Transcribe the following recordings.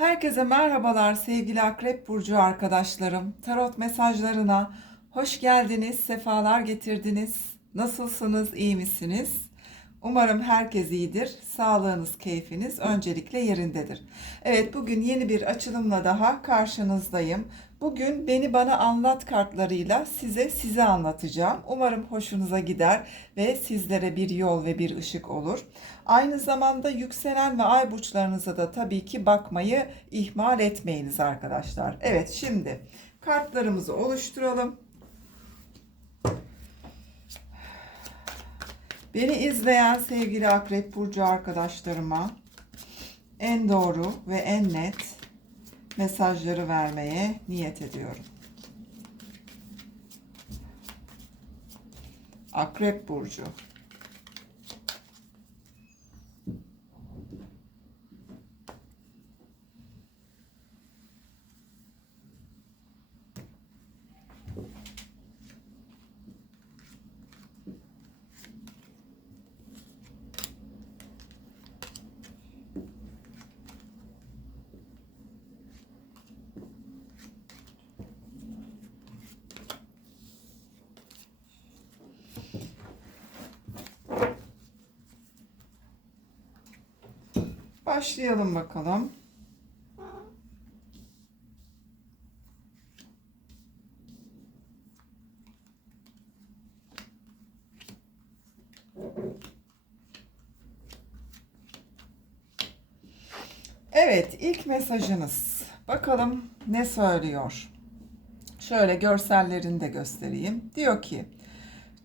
Herkese merhabalar sevgili Akrep Burcu arkadaşlarım. Tarot mesajlarına hoş geldiniz, sefalar getirdiniz. Nasılsınız, iyi misiniz? Umarım herkes iyidir. Sağlığınız, keyfiniz öncelikle yerindedir. Evet, bugün yeni bir açılımla daha karşınızdayım. Bugün beni bana anlat kartlarıyla size size anlatacağım. Umarım hoşunuza gider ve sizlere bir yol ve bir ışık olur. Aynı zamanda yükselen ve ay burçlarınıza da tabii ki bakmayı ihmal etmeyiniz arkadaşlar. Evet, şimdi kartlarımızı oluşturalım. Beni izleyen sevgili Akrep Burcu arkadaşlarıma en doğru ve en net mesajları vermeye niyet ediyorum. Akrep Burcu Başlayalım bakalım. Evet, ilk mesajınız. Bakalım ne söylüyor. Şöyle görsellerini de göstereyim. Diyor ki,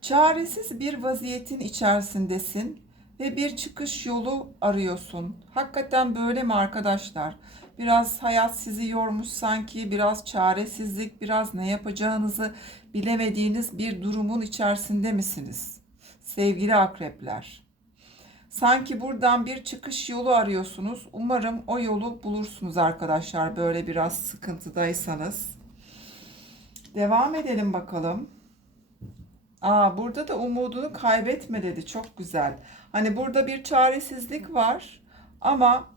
çaresiz bir vaziyetin içerisindesin ve bir çıkış yolu arıyorsun. Hakikaten böyle mi arkadaşlar? Biraz hayat sizi yormuş sanki, biraz çaresizlik, biraz ne yapacağınızı bilemediğiniz bir durumun içerisinde misiniz? Sevgili akrepler. Sanki buradan bir çıkış yolu arıyorsunuz. Umarım o yolu bulursunuz arkadaşlar. Böyle biraz sıkıntıdaysanız. Devam edelim bakalım. Aa, burada da umudunu kaybetme dedi. Çok güzel. Hani burada bir çaresizlik var ama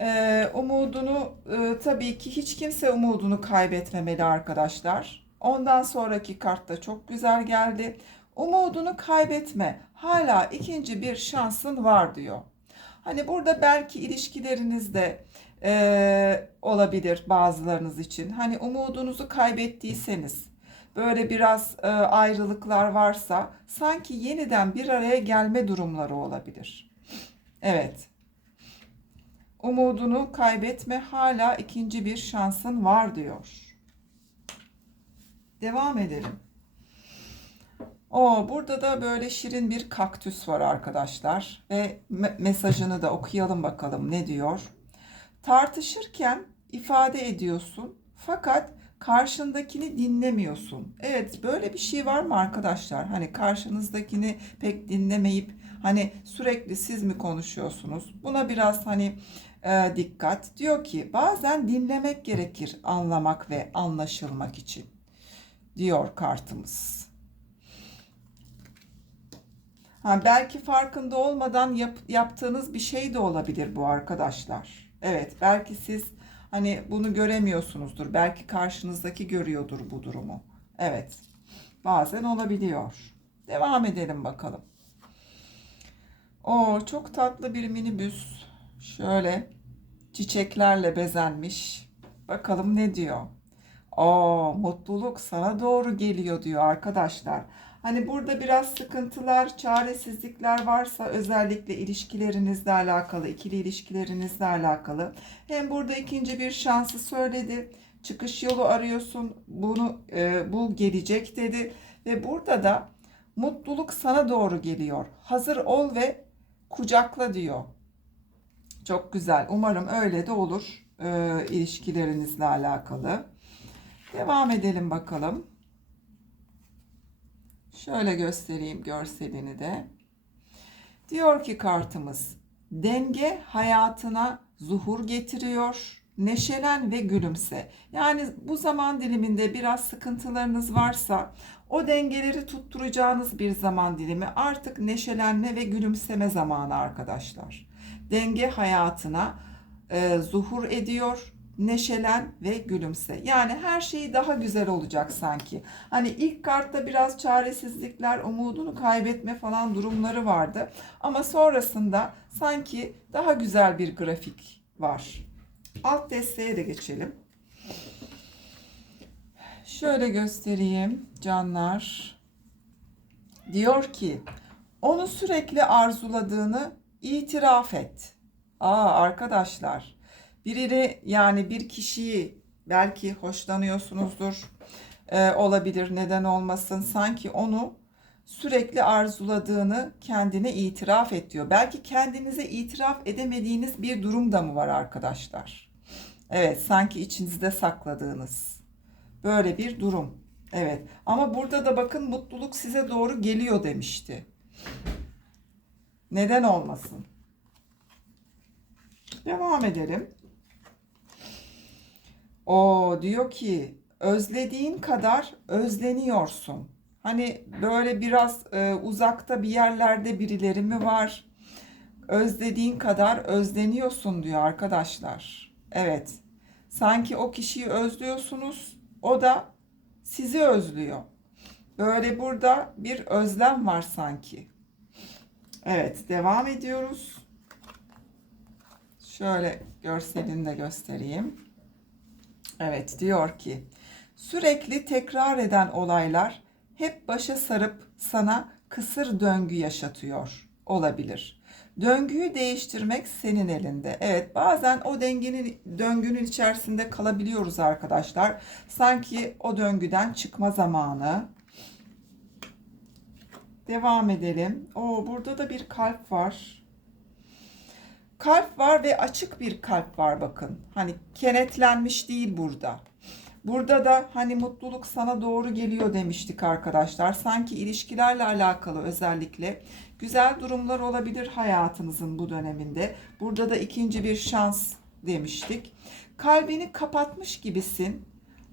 e, umudunu e, tabii ki hiç kimse umudunu kaybetmemeli arkadaşlar. Ondan sonraki kart da çok güzel geldi. Umudunu kaybetme. Hala ikinci bir şansın var diyor. Hani burada belki ilişkilerinizde e, olabilir bazılarınız için. Hani umudunuzu kaybettiyseniz böyle biraz e, ayrılıklar varsa sanki yeniden bir araya gelme durumları olabilir. Evet. Umudunu kaybetme hala ikinci bir şansın var diyor. Devam edelim. O burada da böyle şirin bir kaktüs var arkadaşlar ve me- mesajını da okuyalım bakalım ne diyor. Tartışırken ifade ediyorsun fakat karşındakini dinlemiyorsun. Evet böyle bir şey var mı arkadaşlar? Hani karşınızdakini pek dinlemeyip hani sürekli siz mi konuşuyorsunuz? Buna biraz hani e, dikkat. Diyor ki bazen dinlemek gerekir anlamak ve anlaşılmak için diyor kartımız. Ha, belki farkında olmadan yap, yaptığınız bir şey de olabilir bu arkadaşlar. Evet, belki siz hani bunu göremiyorsunuzdur. Belki karşınızdaki görüyordur bu durumu. Evet, bazen olabiliyor. Devam edelim bakalım. O çok tatlı bir minibüs. Şöyle çiçeklerle bezenmiş. Bakalım ne diyor. O mutluluk sana doğru geliyor diyor arkadaşlar. Hani burada biraz sıkıntılar, çaresizlikler varsa özellikle ilişkilerinizle alakalı, ikili ilişkilerinizle alakalı. Hem burada ikinci bir şansı söyledi. Çıkış yolu arıyorsun. Bunu e, bu gelecek dedi ve burada da mutluluk sana doğru geliyor. Hazır ol ve kucakla diyor. Çok güzel. Umarım öyle de olur e, ilişkilerinizle alakalı. Devam edelim bakalım. Şöyle göstereyim görselini de. Diyor ki kartımız denge hayatına zuhur getiriyor. Neşelen ve gülümse. Yani bu zaman diliminde biraz sıkıntılarınız varsa o dengeleri tutturacağınız bir zaman dilimi artık neşelenme ve gülümseme zamanı arkadaşlar. Denge hayatına e, zuhur ediyor. Neşelen ve gülümse. Yani her şey daha güzel olacak sanki. Hani ilk kartta biraz çaresizlikler, umudunu kaybetme falan durumları vardı. Ama sonrasında sanki daha güzel bir grafik var. Alt desteğe de geçelim. Şöyle göstereyim canlar. Diyor ki onu sürekli arzuladığını itiraf et. Aa arkadaşlar birini yani bir kişiyi belki hoşlanıyorsunuzdur Ee, olabilir neden olmasın sanki onu sürekli arzuladığını kendine itiraf et diyor. Belki kendinize itiraf edemediğiniz bir durum da mı var arkadaşlar? Evet sanki içinizde sakladığınız böyle bir durum. Evet ama burada da bakın mutluluk size doğru geliyor demişti. Neden olmasın? Devam edelim. O diyor ki özlediğin kadar özleniyorsun. Hani böyle biraz e, uzakta bir yerlerde birileri mi var? Özlediğin kadar özleniyorsun diyor arkadaşlar. Evet. Sanki o kişiyi özlüyorsunuz. O da sizi özlüyor. Böyle burada bir özlem var sanki. Evet, devam ediyoruz. Şöyle görselini de göstereyim. Evet, diyor ki sürekli tekrar eden olaylar hep başa sarıp sana kısır döngü yaşatıyor olabilir. Döngüyü değiştirmek senin elinde. Evet, bazen o dengenin döngünün içerisinde kalabiliyoruz arkadaşlar. Sanki o döngüden çıkma zamanı. Devam edelim. Oo, burada da bir kalp var. Kalp var ve açık bir kalp var bakın. Hani kenetlenmiş değil burada. Burada da hani mutluluk sana doğru geliyor demiştik arkadaşlar. Sanki ilişkilerle alakalı özellikle güzel durumlar olabilir hayatınızın bu döneminde. Burada da ikinci bir şans demiştik. Kalbini kapatmış gibisin.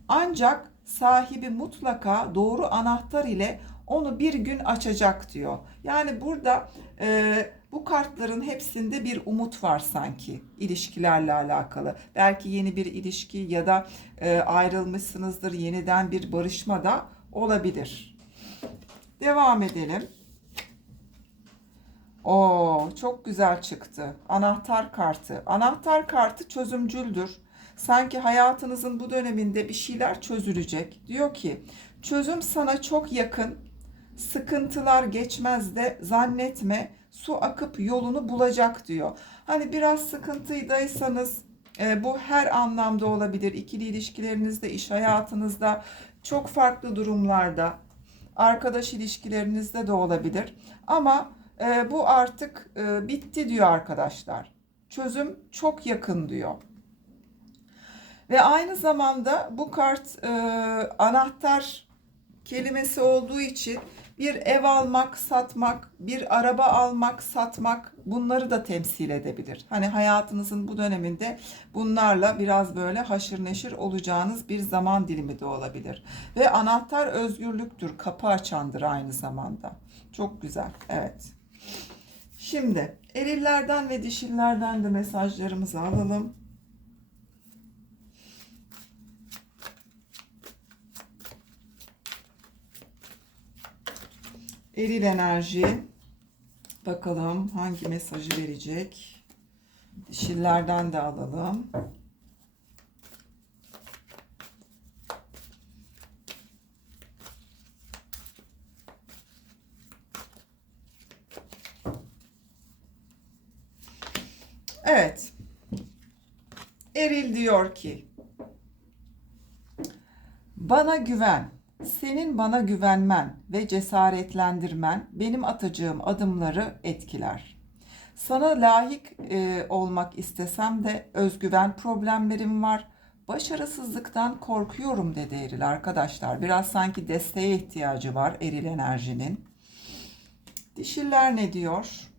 Ancak sahibi mutlaka doğru anahtar ile onu bir gün açacak diyor. Yani burada e, bu kartların hepsinde bir umut var sanki ilişkilerle alakalı. Belki yeni bir ilişki ya da e, ayrılmışsınızdır yeniden bir barışma da olabilir. Devam edelim. Oo, çok güzel çıktı. Anahtar kartı. Anahtar kartı çözümcüldür. Sanki hayatınızın bu döneminde bir şeyler çözülecek. Diyor ki, çözüm sana çok yakın. Sıkıntılar geçmez de zannetme su akıp yolunu bulacak diyor. Hani biraz sıkıntıydaysanız e, bu her anlamda olabilir. İkili ilişkilerinizde, iş hayatınızda, çok farklı durumlarda, arkadaş ilişkilerinizde de olabilir. Ama e, bu artık e, bitti diyor arkadaşlar. Çözüm çok yakın diyor. Ve aynı zamanda bu kart e, anahtar kelimesi olduğu için bir ev almak, satmak, bir araba almak, satmak bunları da temsil edebilir. Hani hayatınızın bu döneminde bunlarla biraz böyle haşır neşir olacağınız bir zaman dilimi de olabilir. Ve anahtar özgürlüktür, kapı açandır aynı zamanda. Çok güzel, evet. Şimdi erillerden ve dişillerden de mesajlarımızı alalım. Eril enerji. Bakalım hangi mesajı verecek. Dişillerden de alalım. Evet. Eril diyor ki bana güven. Senin bana güvenmen ve cesaretlendirmen benim atacağım adımları etkiler. Sana layık e, olmak istesem de özgüven problemlerim var. Başarısızlıktan korkuyorum dedi Eril arkadaşlar. Biraz sanki desteğe ihtiyacı var Eril enerjinin. Dişiller ne diyor?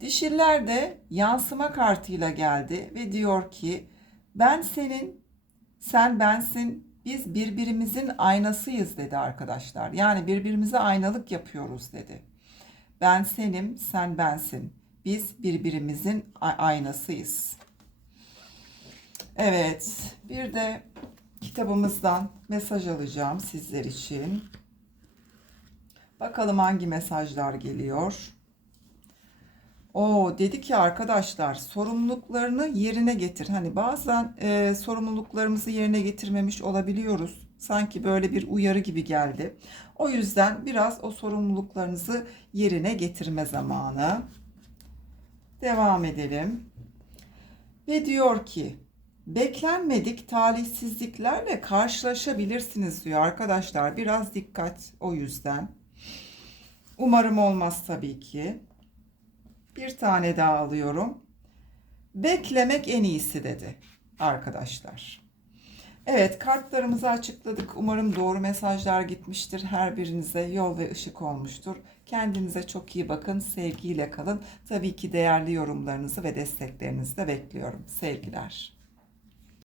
Dişiller de yansıma kartıyla geldi ve diyor ki ben senin, sen bensin, biz birbirimizin aynasıyız dedi arkadaşlar. Yani birbirimize aynalık yapıyoruz dedi. Ben senim, sen bensin. Biz birbirimizin aynasıyız. Evet, bir de kitabımızdan mesaj alacağım sizler için. Bakalım hangi mesajlar geliyor. O dedi ki arkadaşlar sorumluluklarını yerine getir. Hani bazen e, sorumluluklarımızı yerine getirmemiş olabiliyoruz. Sanki böyle bir uyarı gibi geldi. O yüzden biraz o sorumluluklarınızı yerine getirme zamanı. Devam edelim. Ve diyor ki beklenmedik talihsizliklerle karşılaşabilirsiniz diyor arkadaşlar. Biraz dikkat o yüzden. Umarım olmaz tabii ki. Bir tane daha alıyorum. Beklemek en iyisi dedi arkadaşlar. Evet kartlarımızı açıkladık. Umarım doğru mesajlar gitmiştir. Her birinize yol ve ışık olmuştur. Kendinize çok iyi bakın. Sevgiyle kalın. Tabii ki değerli yorumlarınızı ve desteklerinizi de bekliyorum. Sevgiler.